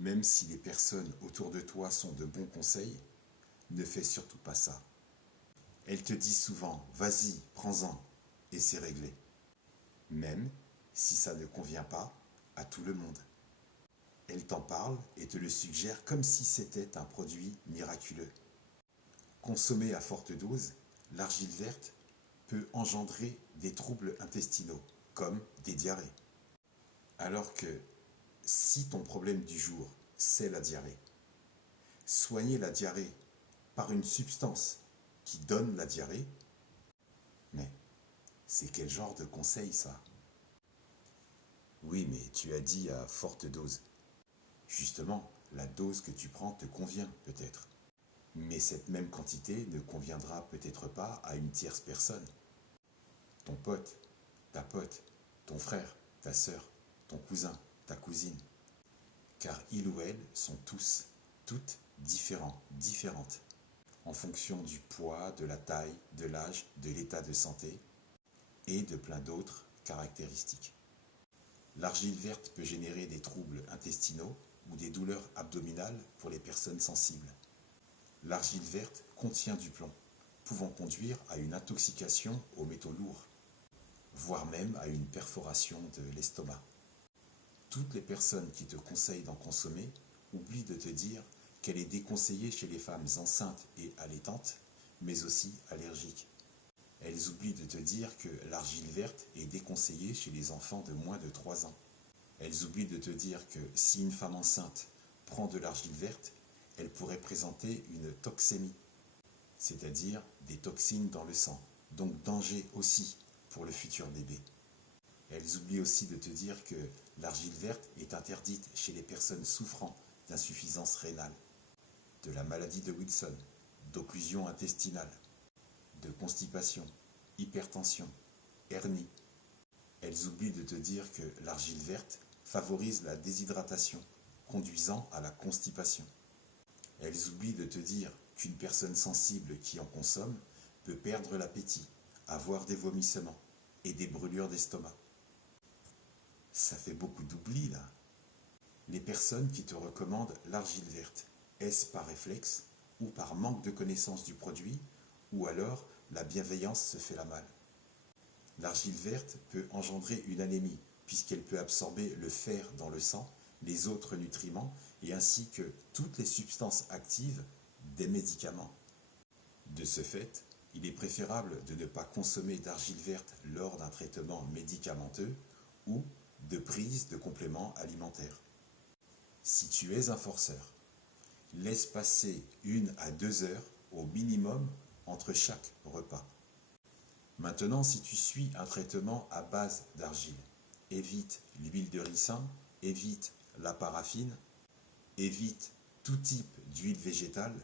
Même si les personnes autour de toi sont de bons conseils, ne fais surtout pas ça. Elles te disent souvent « vas-y, prends-en » et c'est réglé. Même si ça ne convient pas à tout le monde. Elles t'en parlent et te le suggèrent comme si c'était un produit miraculeux. Consommée à forte dose, l'argile verte peut engendrer des troubles intestinaux, comme des diarrhées. Alors que si ton problème du jour, c'est la diarrhée, soigner la diarrhée par une substance qui donne la diarrhée, mais c'est quel genre de conseil ça? Oui, mais tu as dit à forte dose. Justement, la dose que tu prends te convient peut-être. Mais cette même quantité ne conviendra peut-être pas à une tierce personne. Ton pote, ta pote, ton frère, ta sœur, ton cousin, ta cousine. Car ils ou elles sont tous, toutes différents, différentes, en fonction du poids, de la taille, de l'âge, de l'état de santé et de plein d'autres caractéristiques. L'argile verte peut générer des troubles intestinaux ou des douleurs abdominales pour les personnes sensibles. L'argile verte contient du plomb, pouvant conduire à une intoxication aux métaux lourds, voire même à une perforation de l'estomac. Toutes les personnes qui te conseillent d'en consommer oublient de te dire qu'elle est déconseillée chez les femmes enceintes et allaitantes, mais aussi allergiques. Elles oublient de te dire que l'argile verte est déconseillée chez les enfants de moins de 3 ans. Elles oublient de te dire que si une femme enceinte prend de l'argile verte, elle pourrait présenter une toxémie, c'est-à-dire des toxines dans le sang, donc danger aussi pour le futur bébé. Elles oublient aussi de te dire que l'argile verte est interdite chez les personnes souffrant d'insuffisance rénale, de la maladie de Wilson, d'occlusion intestinale, de constipation, hypertension, hernie. Elles oublient de te dire que l'argile verte favorise la déshydratation, conduisant à la constipation. Elles oublient de te dire qu'une personne sensible qui en consomme peut perdre l'appétit, avoir des vomissements et des brûlures d'estomac. Ça fait beaucoup d'oubli là. Les personnes qui te recommandent l'argile verte, est-ce par réflexe ou par manque de connaissance du produit, ou alors la bienveillance se fait la malle? L'argile verte peut engendrer une anémie, puisqu'elle peut absorber le fer dans le sang, les autres nutriments, et ainsi que toutes les substances actives des médicaments. De ce fait, il est préférable de ne pas consommer d'argile verte lors d'un traitement médicamenteux ou de prise de compléments alimentaires. Si tu es un forceur, laisse passer 1 à 2 heures au minimum entre chaque repas. Maintenant, si tu suis un traitement à base d'argile, évite l'huile de ricin, évite la paraffine, évite tout type d'huile végétale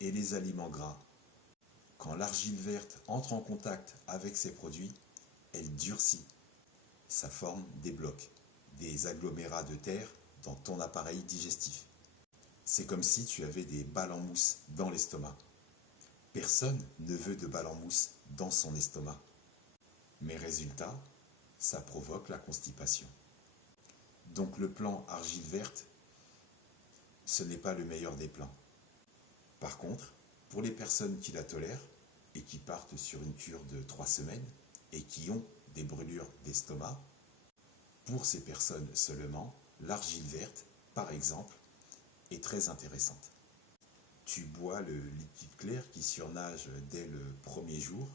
et les aliments gras. Quand l'argile verte entre en contact avec ces produits, elle durcit. Ça forme des blocs, des agglomérats de terre dans ton appareil digestif. C'est comme si tu avais des balles en mousse dans l'estomac. Personne ne veut de balles en mousse dans son estomac. Mais résultat, ça provoque la constipation. Donc le plan argile verte, ce n'est pas le meilleur des plans. Par contre, pour les personnes qui la tolèrent et qui partent sur une cure de 3 semaines et qui ont des brûlures d'estomac, pour ces personnes seulement, l'argile verte, par exemple, est très intéressante. Tu bois le liquide clair qui surnage dès le premier jour,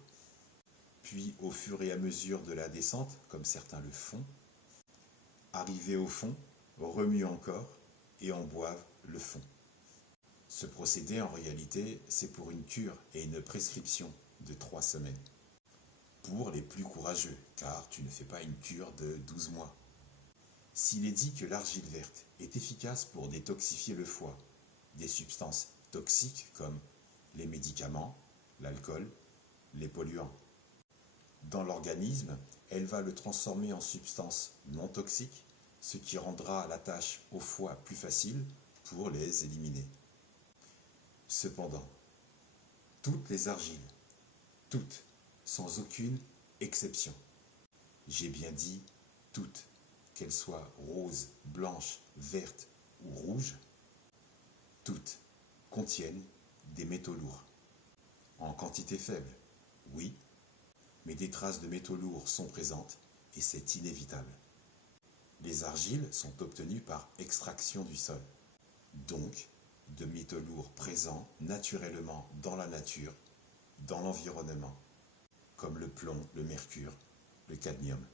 puis au fur et à mesure de la descente, comme certains le font, arrivé au fond, remue encore et en boivent le fond. Ce procédé, en réalité, c'est pour une cure et une prescription de 3 semaines. Pour les plus courageux, car tu ne fais pas une cure de 12 mois. S'il est dit que l'argile verte est efficace pour détoxifier le foie, des substances toxiques comme les médicaments, l'alcool, les polluants. Dans l'organisme, elle va le transformer en substance non toxique, ce qui rendra la tâche au foie plus facile pour les éliminer. Cependant, toutes les argiles, toutes, sans aucune exception, j'ai bien dit toutes, qu'elles soient roses, blanches, vertes ou rouges, Toutes contiennent des métaux lourds. En quantité faible, oui, mais des traces de métaux lourds sont présentes et c'est inévitable. Les argiles sont obtenues par extraction du sol, donc de métaux lourds présents naturellement dans la nature, dans l'environnement, comme le plomb, le mercure, le cadmium.